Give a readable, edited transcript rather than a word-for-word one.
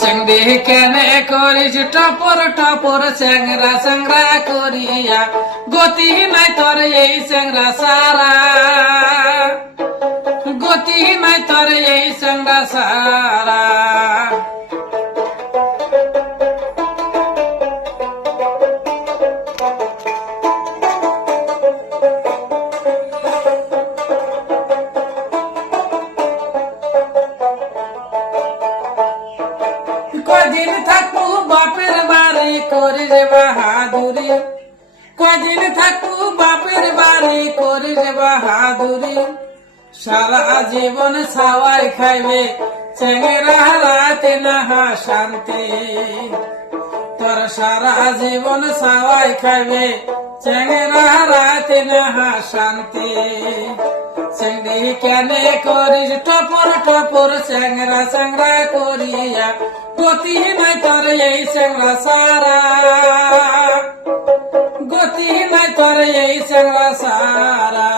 চেংড়ি কেনে করিস টপর টপর চ্যাংরা চ্যাংরা করিয়া গতি নাই তোর এই চ্যাংরা সারা গতি নাই তোর এই চ্যাংরা সারা কদিন থাকবো বাপের বাড়ি করিস বাহাদুরি কদিন থাকবো বাপের বাড়ি করিস বাহাদুরি সারা জীবন ছাওয়াই খাইবে চেংরা রাতে নাহা শান্তি তোর সারা জীবন ছাওয়াই খাইবে চেংরা রাতে নাহা শান্তি চেংড়ি কেনে করিস টপর টপর চ্যাংরা চ্যাংরা করিয়া গতি নাই তোর এই চ্যাংরা সারা গতি নাই তোর এই চ্যাংরা সারা